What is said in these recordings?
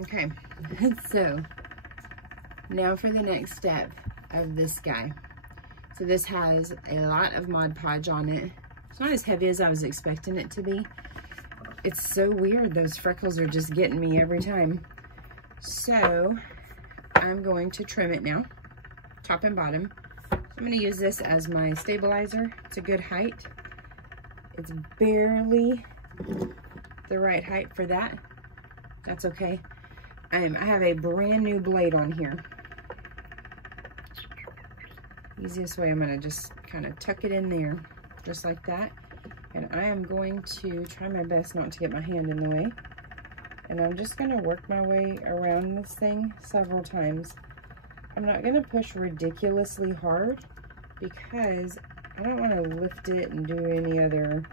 Okay, so now for the next step of this guy. So this has a lot of Mod Podge on it. It's not as heavy as I was expecting it to be. It's so weird, those freckles are just getting me every time. So I'm going to trim it now, top and bottom. So I'm gonna use this as my stabilizer. It's a good height. It's barely the right height for that. That's okay. I have a brand new blade on here. Easiest way, I'm gonna just kind of tuck it in there, just like that. And I am going to try my best not to get my hand in the way. And I'm just gonna work my way around this thing several times. I'm not gonna push ridiculously hard because I don't wanna lift it and do any other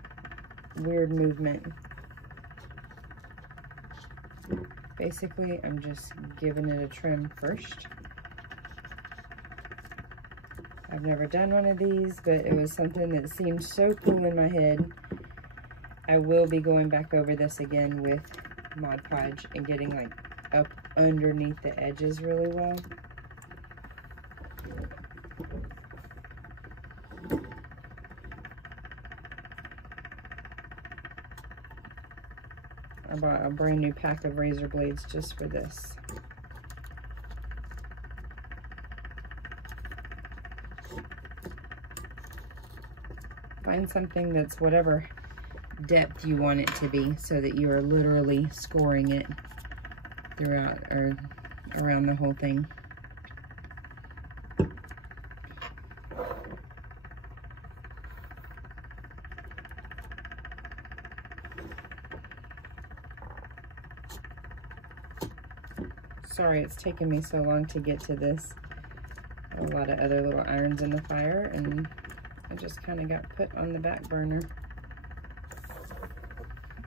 weird movement. Basically, I'm just giving it a trim first. I've never done one of these, but it was something that seemed so cool in my head. I will be going back over this again with Mod Podge and getting like up underneath the edges really well. I bought a brand new pack of razor blades just for this. Find something that's whatever depth you want it to be so that you are literally scoring it throughout or around the whole thing. Sorry it's taken me so long to get to this. A lot of other little irons in the fire and I just kind of got put on the back burner.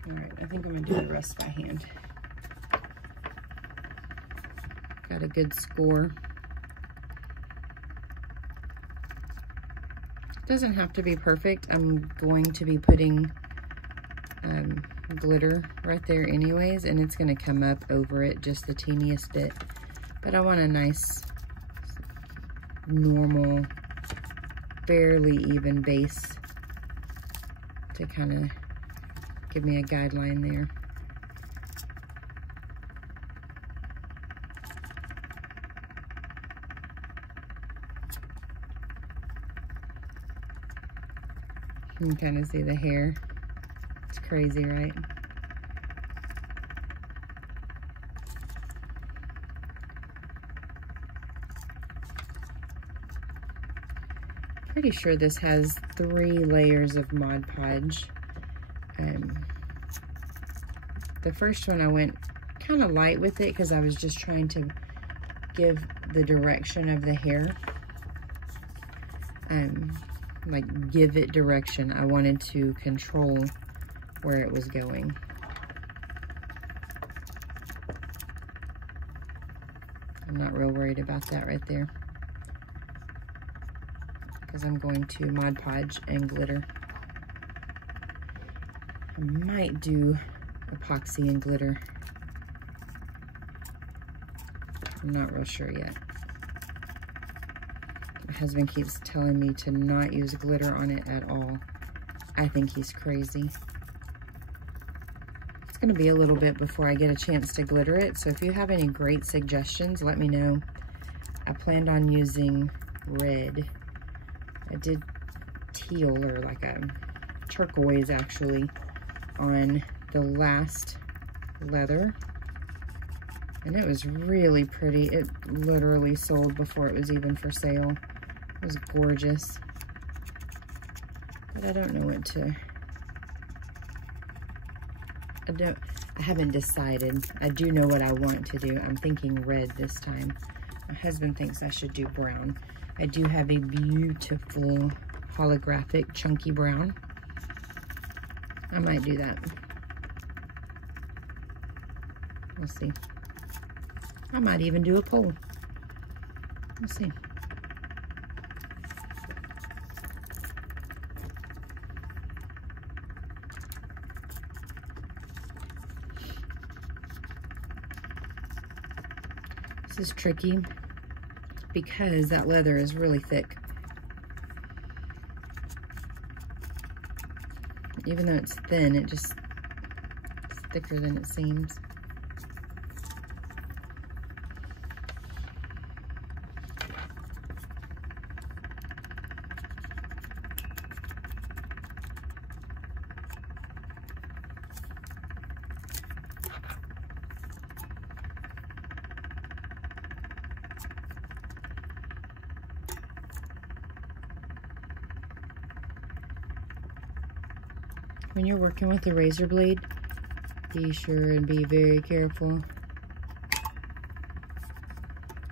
All right, I think I'm gonna do the rest by hand. Got a good score. Doesn't have to be perfect. I'm going to be putting glitter right there anyways, and it's gonna come up over it just the teeniest bit. But I want a nice, normal, fairly even base to kind of give me a guideline there. You can kind of see the hair. It's crazy, right? Pretty sure this has 3 layers of Mod Podge. The first one I went kind of light with it because I was just trying to give the direction of the hair. Like give it direction. I wanted to control where it was going. I'm not real worried about that right there because I'm going to Mod Podge and glitter. I might do epoxy and glitter. I'm not real sure yet. My husband keeps telling me to not use glitter on it at all. I think he's crazy. It's gonna be a little bit before I get a chance to glitter it, so if you have any great suggestions, let me know. I planned on using red. I did teal, or like a turquoise actually, on the last leather, and it was really pretty. It literally sold before it was even for sale. It was gorgeous, but I don't know what to, I haven't decided. I do know what I want to do. I'm thinking red this time. My husband thinks I should do brown. I do have a beautiful holographic chunky brown. I might do that. We'll see. I might even do a pole. We'll see. This is tricky because that leather is really thick. Even though it's thin, it's thicker than it seems. When you're working with a razor blade, be sure and be very careful.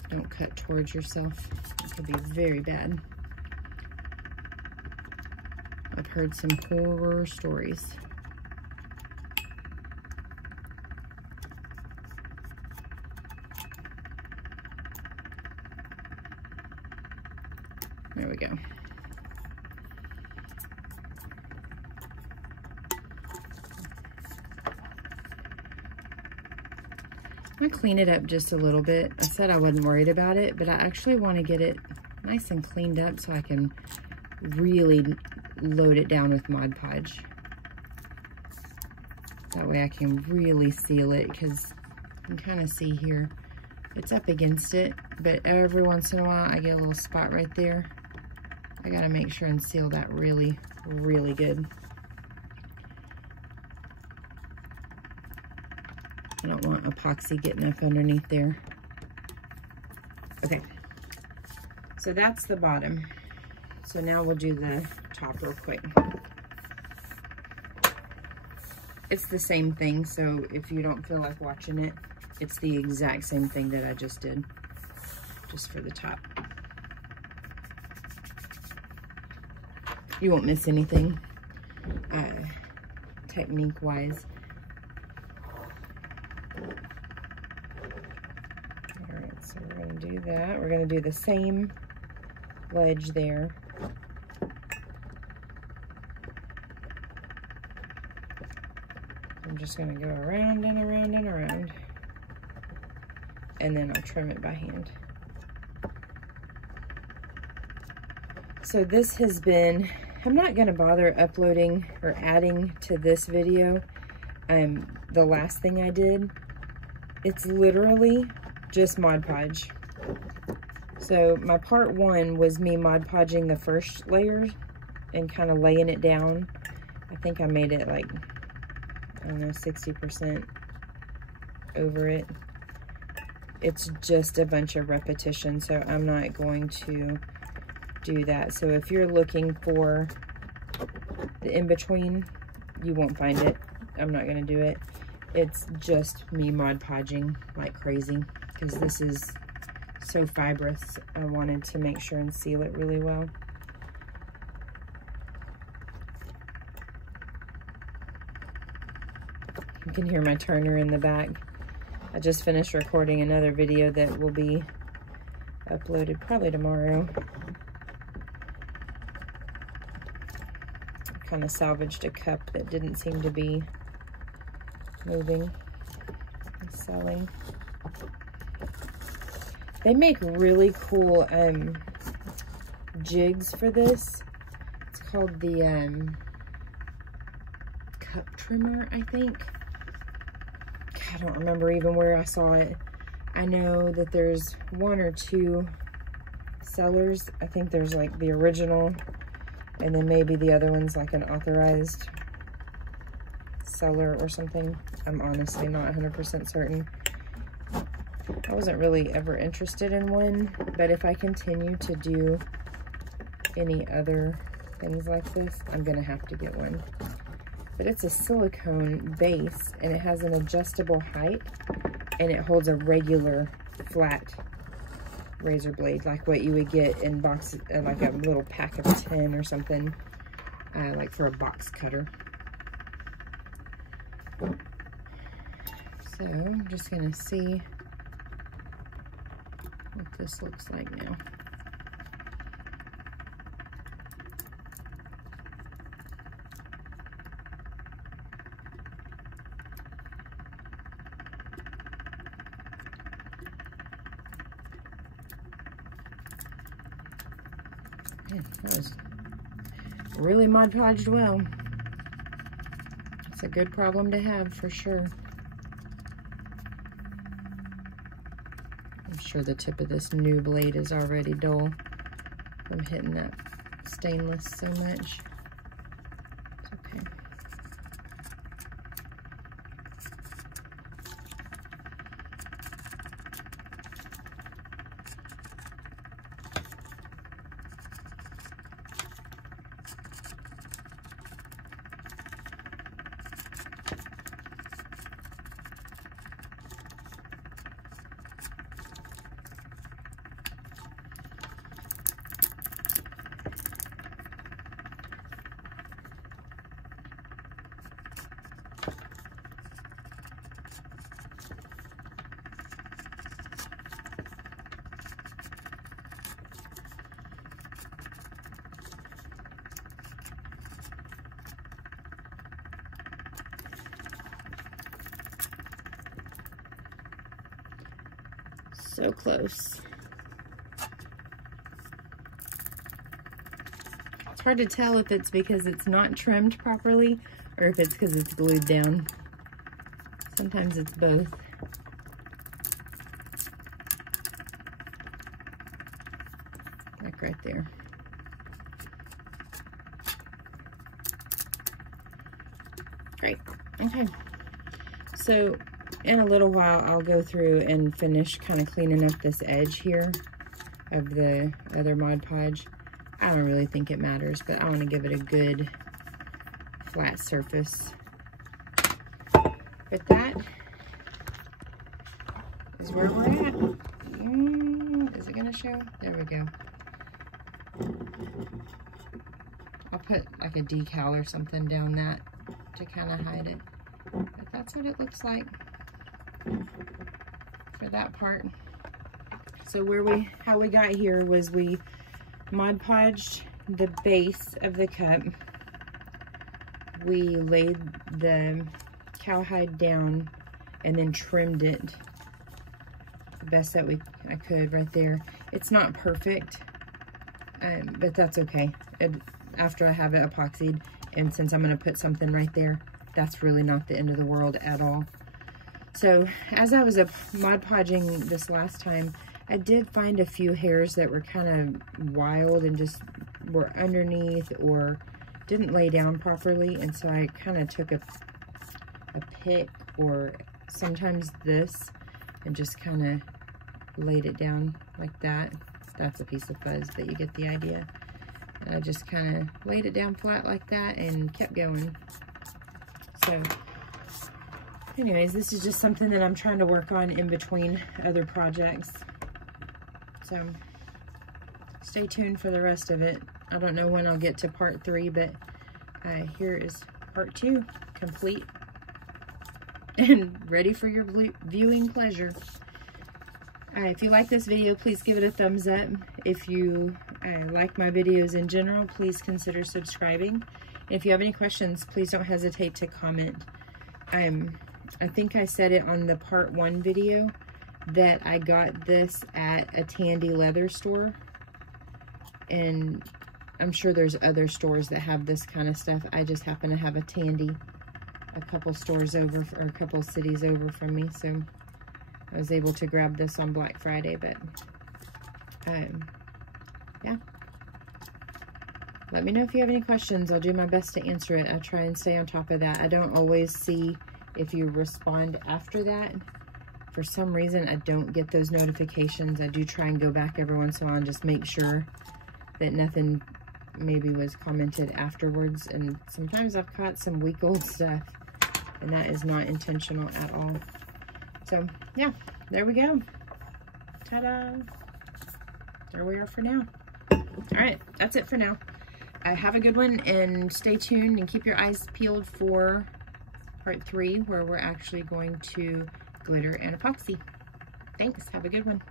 Don't cut towards yourself. It could be very bad. I've heard some horror stories. There we go. I'm gonna clean it up just a little bit. I said I wasn't worried about it, but I actually want to get it nice and cleaned up so I can really load it down with Mod Podge. That way I can really seal it, because you can kind of see here, it's up against it, but every once in a while I get a little spot right there. I gotta make sure and seal that really, really good. I don't want epoxy getting up underneath there. Okay, so that's the bottom. So now we'll do the top real quick. It's the same thing, so if you don't feel like watching it, it's the exact same thing that I just did, just for the top. You won't miss anything, technique-wise. Alright, so we're going to do that. We're going to do the same ledge there. I'm just going to go around and around and around, and then I'll trim it by hand. So this has been, I'm not going to bother uploading or adding to this video the last thing I did. It's literally just Mod Podge. So my part one was me Mod Podging the first layer and kind of laying it down. I think I made it like, I don't know, 60% over it. It's just a bunch of repetition, so I'm not going to do that. So if you're looking for the in-between, you won't find it. I'm not going to do it. It's just me Mod Podging like crazy, because this is so fibrous. I wanted to make sure and seal it really well. You can hear my turner in the back. I just finished recording another video that will be uploaded probably tomorrow. Kind of salvaged a cup that didn't seem to be moving and selling. They make really cool jigs for this. It's called the cup trimmer, I think. I don't remember even where I saw it. I know that there's one or two sellers. I think there's like the original, and then maybe the other one's like an authorized seller or something. I'm honestly not 100% certain. I wasn't really ever interested in one, but if I continue to do any other things like this, I'm gonna have to get one. But it's a silicone base, and it has an adjustable height, and it holds a regular flat razor blade, like what you would get in boxes, like a little pack of 10 or something, like for a box cutter. So I'm just gonna see what this looks like now. Man, that was really Mod Podged well. It's a good problem to have for sure. I'm sure the tip of this new blade is already dull from hitting that stainless so much. It's okay. So close. It's hard to tell if it's because it's not trimmed properly or if it's because it's glued down. Sometimes it's both. Like right there. Great. Okay. So in a little while, I'll go through and finish kind of cleaning up this edge here of the other Mod Podge. I don't really think it matters, but I want to give it a good flat surface. But that is where we're at. Is it going to show? There we go. I'll put like a decal or something down that to kind of hide it. But that's what it looks like for that part. So how we got here was we Mod Podged the base of the cup. We laid the cowhide down and then trimmed it the best that I could right there. It's not perfect, but that's okay. After I have it epoxied, and since I'm going to put something right there, that's really not the end of the world at all. So as I was Mod Podging this last time, I did find a few hairs that were kind of wild and just were underneath or didn't lay down properly. And so I kind of took a pick or sometimes this and just kind of laid it down like that. That's a piece of fuzz, but you get the idea. And I just kind of laid it down flat like that and kept going. So anyways, this is just something that I'm trying to work on in between other projects. So stay tuned for the rest of it. I don't know when I'll get to part 3, but here is part 2, complete and ready for your viewing pleasure. If you like this video, please give it a thumbs up. If you like my videos in general, please consider subscribing. If you have any questions, please don't hesitate to comment. I think I said it on the part 1 video that I got this at a Tandy leather store, and I'm sure there's other stores that have this kind of stuff. I just happen to have a Tandy a couple stores over, or a couple cities over from me, so I was able to grab this on Black Friday. But yeah, let me know if you have any questions. I'll do my best to answer it. I try and stay on top of that. I don't always see if you respond after that. For some reason, I don't get those notifications. I do try and go back every once in a while and just make sure that nothing maybe was commented afterwards. And sometimes I've caught some week old stuff, and that is not intentional at all. So yeah, there we go. Ta-da! There we are for now. All right, that's it for now. Have a good one, and stay tuned and keep your eyes peeled for part 3, where we're actually going to glitter and epoxy. Thanks. Have a good one.